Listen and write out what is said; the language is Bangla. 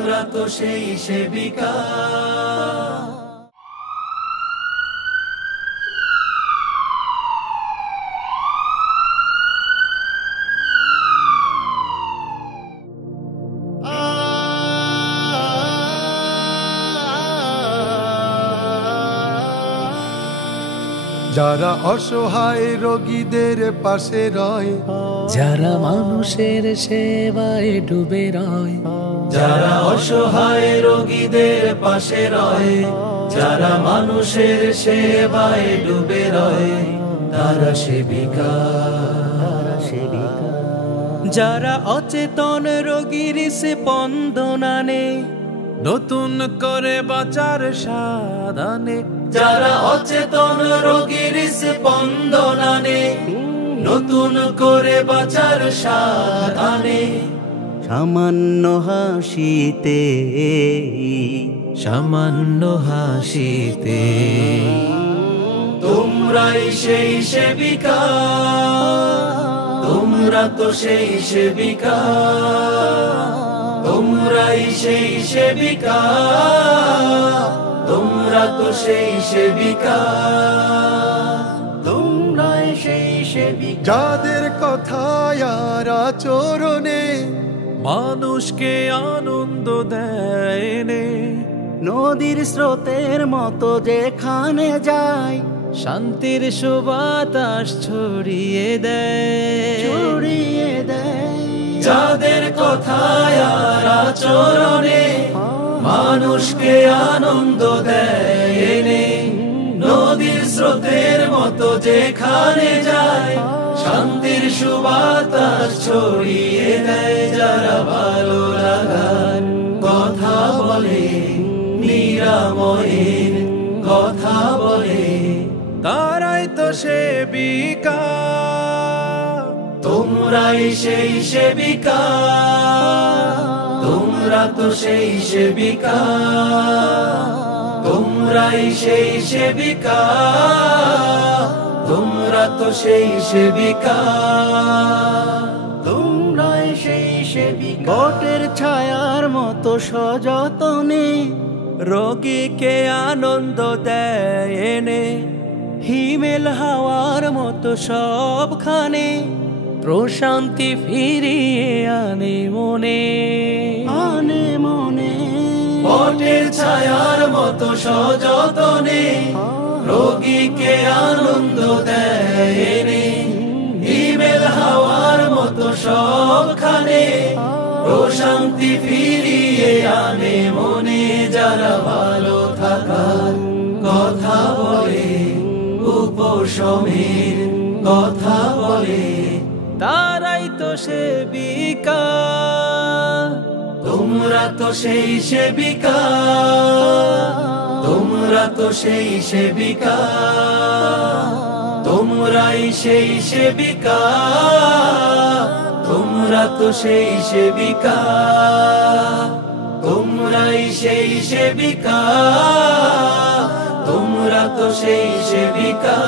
তোমরা তো সেই সেবিকা। যারা অসহায় রোগীদের পাশে রয়, যারা মানুষের সেবায় ডুবে রয়, যারা অসহায় রোগীদের পাশে রয়, যারা মানুষের সেবায় ডুবে রয়, তারা সেবিকা। যারা অচেতন রোগীর স্পন্দন আনে, নতুন করে বাঁচার সাধনে, যারা অচেতন রোগীর স্পন্দন আনে, নতুন করে বাঁচার স্বাদ আনে। সামান্য হাসিতে, সামান্য হাসিতে তোমরাই সেই সেবিকা, তোমরা তো সেই সেবিকা, তোমরাই সেই সেবিকা, তোমরা তো সেই সেবিকা, তোমরাই সেই সেবিকা। যাদের কথায় আর আচরণে মানুষকে আনন্দ দেয়, নদীর স্রোতের মতো যেখানে যায়, শান্তির সুবাতাস ছড়িয়ে দেয়, ছড়িয়ে দেয়। যাদের কথায় আর আচরণে মানুষকে আনন্দ দেয়, নদীর স্রোতের মতো যেখানে যায়, শান্তির সুবাতাস ছড়িয়ে দেয়। যারা ভালো লাগার কথা বলে, নিরাময়ের কথা বলে, তারাই তো সেবিকা। তোমরাই সেই সেবিকা, তোমরা তো সেই সেবিকা, তোমরাই সেই সেবিকা, তোমরা তো সেই সেবিকা, তোমরাই সেই সেবিকা। বটের ছায়ার মতো সযতনে রোগীকে আনন্দ দেয়, হিমেল হাওয়ার মতো সবখানে প্রশান্তি ফিরিয়ে আনে মনে, আনে মনে। বটের ছায়ার মতো সযতনে রোগীকে আনন্দ দেয়, হিমেল হাওয়ার মতো সবখানে প্রশান্তি ফিরিয়ে আনে মনে। যারা ভালো থাকার কথা বলে, উপশমের কথা বলে, তারাই তো সেবিকা। তোমরা তো সেই সেবিকা, তোমরা তো সেই সেবিকা, তোমরাই সেই সেবিকা, তোমরা তো সেই সেবিকা, তোমরাই সেই সেবিকা, তোমরা তো সেই সেবিকা।